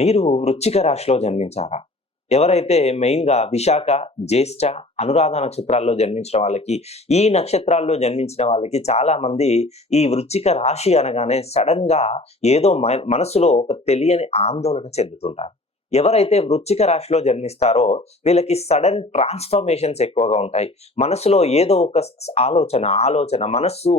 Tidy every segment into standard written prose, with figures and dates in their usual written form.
మీరు వృశ్చిక రాశిలో జన్మించారా? ఎవరైతే మెయిన్‌గా విశాఖ, జ్యేష్ఠ, అనురాధ నక్షత్రాల్లో జన్మించిన వాళ్ళకి, ఈ నక్షత్రాల్లో జన్మించిన వాళ్ళకి చాలా మంది ఈ వృశ్చిక రాశి అనగానే సడెన్‌గా ఏదో మనసులో ఒక తెలియని ఆందోళన చెందుతుంటారు. ఎవరైతే వృశ్చిక రాశిలో జన్మిస్తారో వీళ్ళకి సడెన్ ట్రాన్స్‌ఫర్మేషన్స్ ఎక్కువగా ఉంటాయి. మనసులో ఏదో ఒక ఆలోచన మనస్సు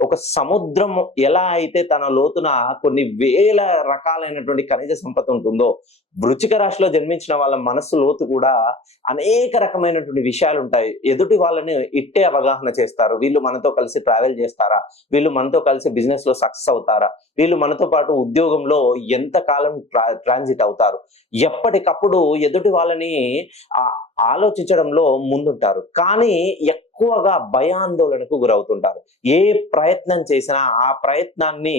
ఒక సముద్రం ఎలా అయితే తన లోతున కొన్ని వేల రకాలైనటువంటి ఖనిజ సంపద ఉంటుందో, వృశ్చిక రాశిలో జన్మించిన వాళ్ళ మనస్సు లోతు కూడా అనేక రకమైనటువంటి విషయాలుంటాయి. ఎదుటి వాళ్ళని ఇట్టే అవగాహన చేస్తారు. వీళ్ళు మనతో కలిసి ట్రావెల్ చేస్తారా? వీళ్ళు మనతో కలిసి బిజినెస్‌లో సక్సెస్ అవుతారా? వీళ్ళు మనతో పాటు ఉద్యోగంలో ఎంత కాలం ట్రాన్సిట్ అవుతారు? ఎప్పటికప్పుడు ఎదుటి వాళ్ళని ఆలోచించడంలో ముందుంటారు. కానీ ఎక్కువగా భయాందోళనకు గురవుతుంటారు. ఏ ప్రయత్నం చేసినా ఆ ప్రయత్నాన్ని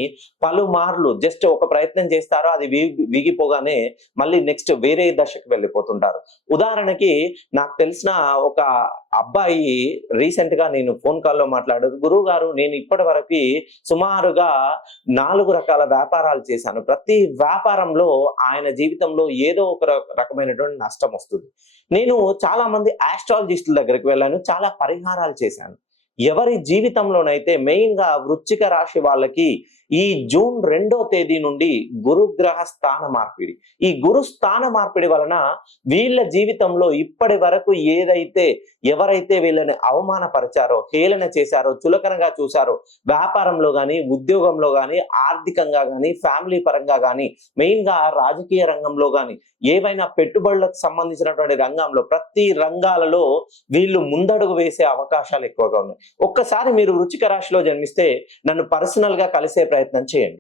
పలుమార్లు జస్ట్ ఒక ప్రయత్నం చేస్తారో అది వీగిపోగానే మళ్ళీ నెక్స్ట్ వేరే దశకు వెళ్ళిపోతుంటారు. ఉదాహరణకి నాకు తెలిసిన ఒక అబ్బాయి రీసెంట్ గా నేను ఫోన్ కాల్లో మాట్లాడారు. గురువుగారు, నేను ఇప్పటి వరకు సుమారుగా 4 రకాల వ్యాపారాలు చేశాను. ప్రతి వ్యాపారంలో ఆయన జీవితంలో ఏదో ఒక రకమైనటువంటి నష్టం వస్తుంది. నేను చాలా మంది ఆస్ట్రాలజిస్టుల దగ్గరికి వెళ్ళాను. చాలా పరిహారాలు చేశాను. ఎవరి జీవితంలోనైతే మెయిన్ గా వృశ్చిక రాశి వాళ్ళకి ఈ జూన్ 2వ తేదీ నుండి గురుగ్రహ స్థాన మార్పిడి. ఈ గురు స్థాన మార్పిడి వలన వీళ్ళ జీవితంలో ఇప్పటి వరకు ఎవరైతే వీళ్ళని అవమానపరిచారో, హేళన చేశారో, చులకనగా చూశారో, వ్యాపారంలో గాని, ఉద్యోగంలో గాని, ఆర్థికంగా గాని, ఫ్యామిలీ పరంగా గాని, మెయిన్ గా రాజకీయ రంగంలో గాని, ఏవైనా పెట్టుబడులకు సంబంధించినటువంటి రంగంలో ప్రతి రంగాలలో వీళ్ళు ముందడుగు వేసే అవకాశాలు ఎక్కువగా ఉన్నాయి. ఒక్కసారి మీరు వృశ్చిక రాశిలో జన్మిస్తే నన్ను పర్సనల్ గా కలిసే ప్రయత్నం చేయండి.